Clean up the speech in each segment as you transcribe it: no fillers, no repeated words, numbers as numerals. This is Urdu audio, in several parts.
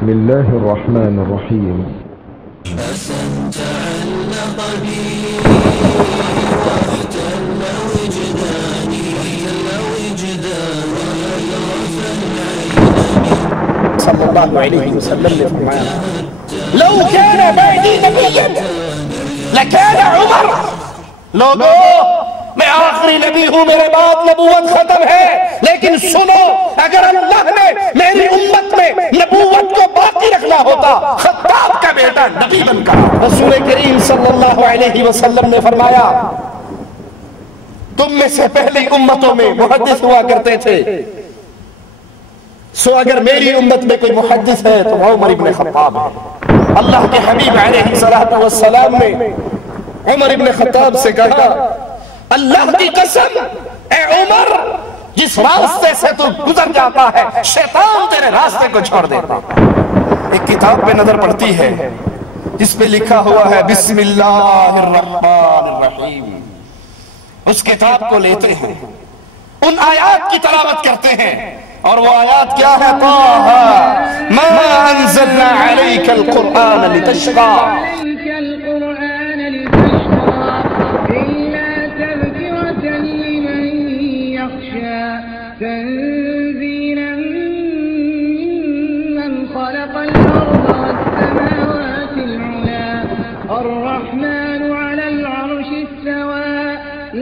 بسم الله الرحمن الرحيم. تعلق بي واحتل وجداني صلی اللہ علیہ وسلم نے فرمایا لو كان بعدي نبيا لكان عمر. لوگو میں آخری نبی ہوں، میرے بعد نبوت ختم ہے، لیکن سنو اگر اللہ نے میری امت میں نبوت کو باقی رکھنا ہوتا خطاب کا بیٹا نبی بن کر. رسول کریم صلی اللہ علیہ وسلم نے فرمایا تم میں سے پہلی امتوں میں محدث ہوا کرتے تھے، سو اگر میری امت میں کوئی محدث ہے تو عمر ابن خطاب ہے. اللہ کے حبیب علیہ السلام نے عمر ابن خطاب سے کہا اللہ کی قسم اے عمر، جس راستے سے تو گزر جاتا ہے شیطان تیرے راستے کو چھوڑ دیتا. ایک کتاب پہ نظر پڑتی ہے جس پہ لکھا ہوا ہے بسم اللہ الرحمن الرحیم. اس کتاب کو لیتے ہیں، ان آیات کی تلاوت کرتے ہیں، اور وہ آیات کیا ہے؟ طه ما انزلنا عليك القرآن لتشقى إلا تذكرة لمن يخشى تنزيلا ممن خلق الأرض والسماوات العلى الرحمن على العرش استوى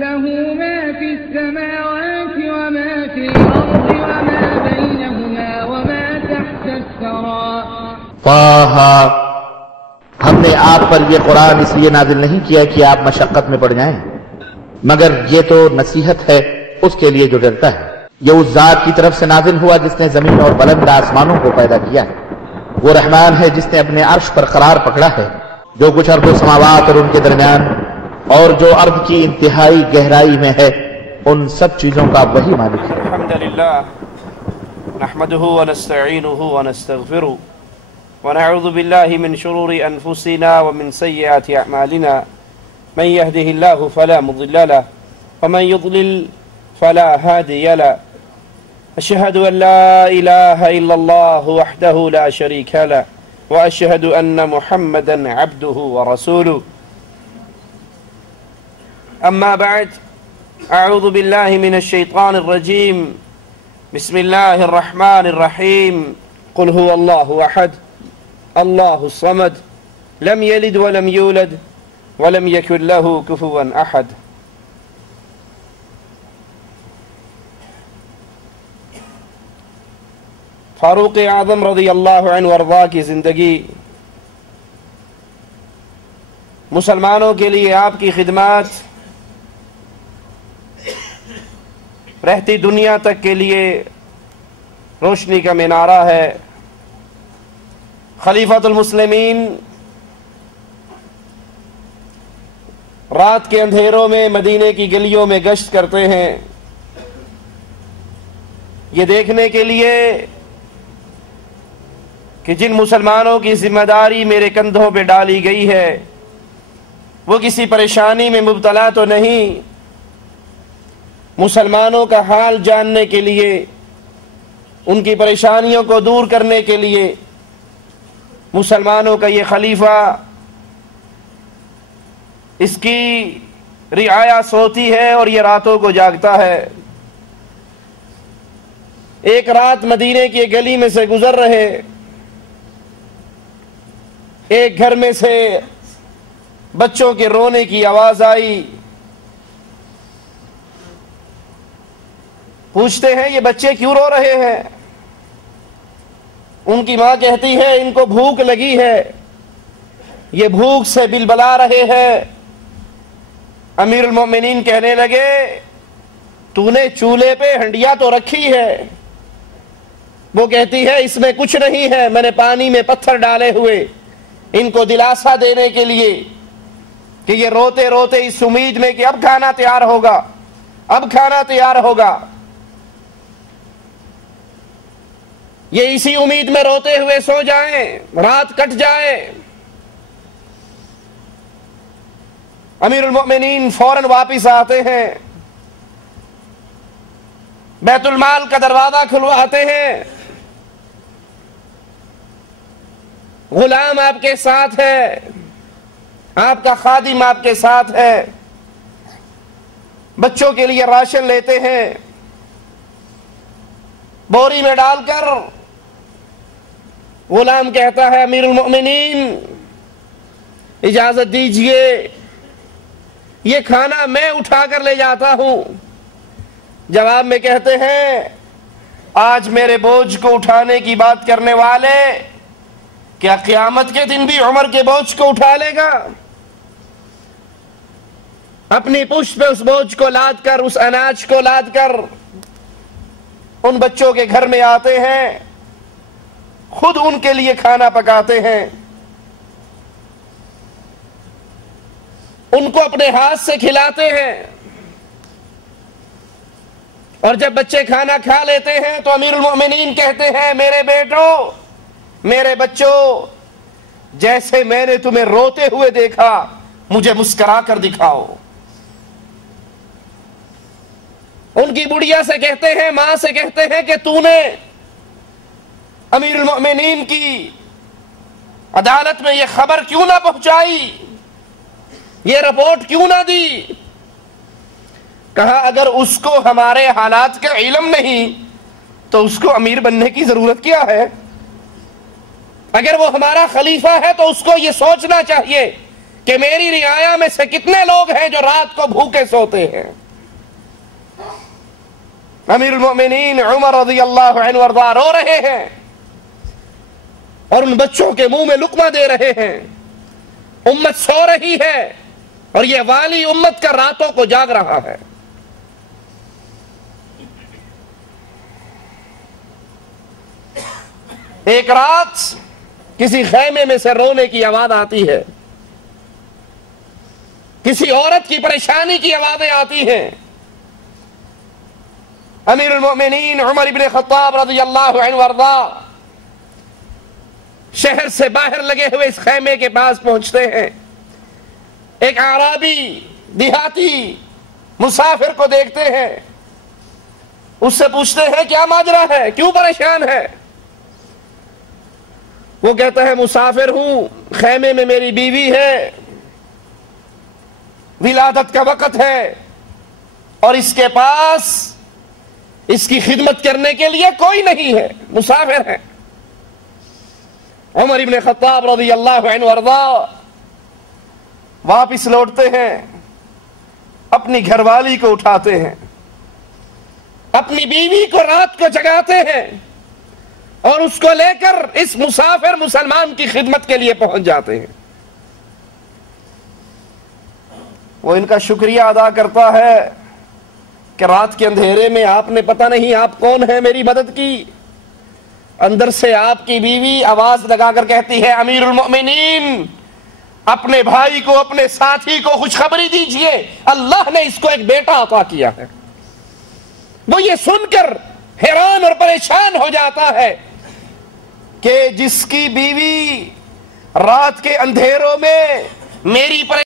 له ما في السماوات وما في الأرض وما بينهما وما تحت الثرى. طه ہم نے آپ پر یہ قرآن اس لیے نازل نہیں کیا کہ آپ مشقت میں پڑ جائیں، مگر یہ تو نصیحت ہے اس کے لیے جو ڈرتا ہے. یہ اس ذات کی طرف سے نازل ہوا جس نے زمین اور بلند آسمانوں کو پیدا کیا ہے. وہ رحمان ہے جس نے اپنے عرش پر قرار پکڑا ہے. جو کچھ ارض و سماوات اور ان کے درمیان اور جو ارض کی انتہائی گہرائی میں ہے ان سب چیزوں کا وہی مالک ہے. الحمدللہ نحمده ونستعینه ونستغفره ونعوذ بالله من شرور أنفسنا ومن سيئات أعمالنا من يهده الله فلا مضل له ومن يضلل فلا هادي له. أشهد أن لا إله إلا الله وحده لا شريك له وأشهد أن محمدا عبده ورسوله. أما بعد أعوذ بالله من الشيطان الرجيم. بسم الله الرحمن الرحيم. قل هو الله أحد الله الصمد لم يلد ولم يولد ولم يكن له كفوا أحد. فاروق اعظم رضی اللہ عنہ وارضاہ کی زندگی مسلمانوں کے لیے آپ کی خدمات رہتی دنیا تک کے لیے روشنی کا مینارہ ہے. خلیفۃ المسلمین رات کے اندھیروں میں مدینے کی گلیوں میں گشت کرتے ہیں یہ دیکھنے کے لیے کہ جن مسلمانوں کی ذمہ داری میرے کندھوں پہ ڈالی گئی ہے وہ کسی پریشانی میں مبتلا تو نہیں. مسلمانوں کا حال جاننے کے لیے، ان کی پریشانیوں کو دور کرنے کے لیے مسلمانوں کا یہ خلیفہ اس کی رعایا سوتی ہے اور یہ راتوں کو جاگتا ہے. ایک رات مدینے کی گلی میں سے گزر رہے، ایک گھر میں سے بچوں کے رونے کی آواز آئی. پوچھتے ہیں یہ بچے کیوں رو رہے ہیں؟ ان کی ماں کہتی ہے ان کو بھوک لگی ہے، یہ بھوک سے بلبلا رہے ہیں. امیر المومنین کہنے لگے تو نے چولہے پہ ہنڈیا تو رکھی ہے. وہ کہتی ہے اس میں کچھ نہیں ہے، میں نے پانی میں پتھر ڈالے ہوئے ان کو دلاسا دینے کے لیے کہ یہ روتے روتے اس امید میں کہ اب کھانا تیار ہوگا، اب کھانا تیار ہوگا، یہ اسی امید میں روتے ہوئے سو جائیں، رات کٹ جائے. امیر المؤمنین فوراً واپس آتے ہیں، بیت المال کا دروازہ کھلواتے ہیں. غلام آپ کے ساتھ ہے، آپ کا خادم آپ کے ساتھ ہے، بچوں کے لیے راشن لیتے ہیں، بوری میں ڈال کر غلام کہتا ہے امیر المؤمنین اجازت دیجئے یہ کھانا میں اٹھا کر لے جاتا ہوں۔ جواب میں کہتے ہیں آج میرے بوجھ کو اٹھانے کی بات کرنے والے کیا قیامت کے دن بھی عمر کے بوجھ کو اٹھا لے گا؟ اپنی پشت پہ اس بوجھ کو لاد کر، اس اناج کو لاد کر ان بچوں کے گھر میں آتے ہیں، خود ان کے لیے کھانا پکاتے ہیں، ان کو اپنے ہاتھ سے کھلاتے ہیں، اور جب بچے کھانا کھا لیتے ہیں تو امیر المؤمنین کہتے ہیں میرے بیٹو، میرے بچوں، جیسے میں نے تمہیں روتے ہوئے دیکھا مجھے مسکرا کر دکھاؤ۔ ان کی بڑھیا سے کہتے ہیں، ماں سے کہتے ہیں کہ تو نے امیر المؤمنین کی عدالت میں یہ خبر کیوں نہ پہنچائی، یہ رپورٹ کیوں نہ دی؟ کہا اگر اس کو ہمارے حالات کا علم نہیں تو اس کو امیر بننے کی ضرورت کیا ہے؟ اگر وہ ہمارا خلیفہ ہے تو اس کو یہ سوچنا چاہیے کہ میری رعایا میں سے کتنے لوگ ہیں جو رات کو بھوکے سوتے ہیں۔ امیر المؤمنین عمر رضی اللہ عنہ وارضاہ رو رہے ہیں اور ان بچوں کے منہ میں لقمہ دے رہے ہیں، امت سو رہی ہے اور یہ والی امت کا راتوں کو جاگ رہا ہے۔ ایک رات کسی خیمے میں سے رونے کی آواز آتی ہے، کسی عورت کی پریشانی کی آوازیں آتی ہیں۔ امیر المؤمنین عمر ابن خطاب رضی اللہ عنہ وارضاہ شہر سے باہر لگے ہوئے اس خیمے کے پاس پہنچتے ہیں، ایک اعرابی دیہاتی مسافر کو دیکھتے ہیں، اس سے پوچھتے ہیں کیا ماجرا ہے، کیوں پریشان ہے؟ وہ کہتا ہے مسافر ہوں، خیمے میں میری بیوی ہے، ولادت کا وقت ہے اور اس کے پاس اس کی خدمت کرنے کے لیے کوئی نہیں ہے، مسافر ہے۔ عمر ابن خطاب رضی اللہ عنہ وارضاہ واپس لوٹتے ہیں، اپنی گھر والی کو اٹھاتے ہیں، اپنی بیوی کو رات کو جگاتے ہیں اور اس کو لے کر اس مسافر مسلمان کی خدمت کے لیے پہنچ جاتے ہیں۔ وہ ان کا شکریہ ادا کرتا ہے کہ رات کے اندھیرے میں آپ نے پتہ نہیں آپ کون ہیں میری مدد کی۔ اندر سے آپ کی بیوی آواز لگا کر کہتی ہے امیر المؤمنین اپنے بھائی کو، اپنے ساتھی کو خوشخبری دیجئے، اللہ نے اس کو ایک بیٹا عطا کیا ہے۔ وہ یہ سن کر حیران اور پریشان ہو جاتا ہے کہ جس کی بیوی رات کے اندھیروں میں میری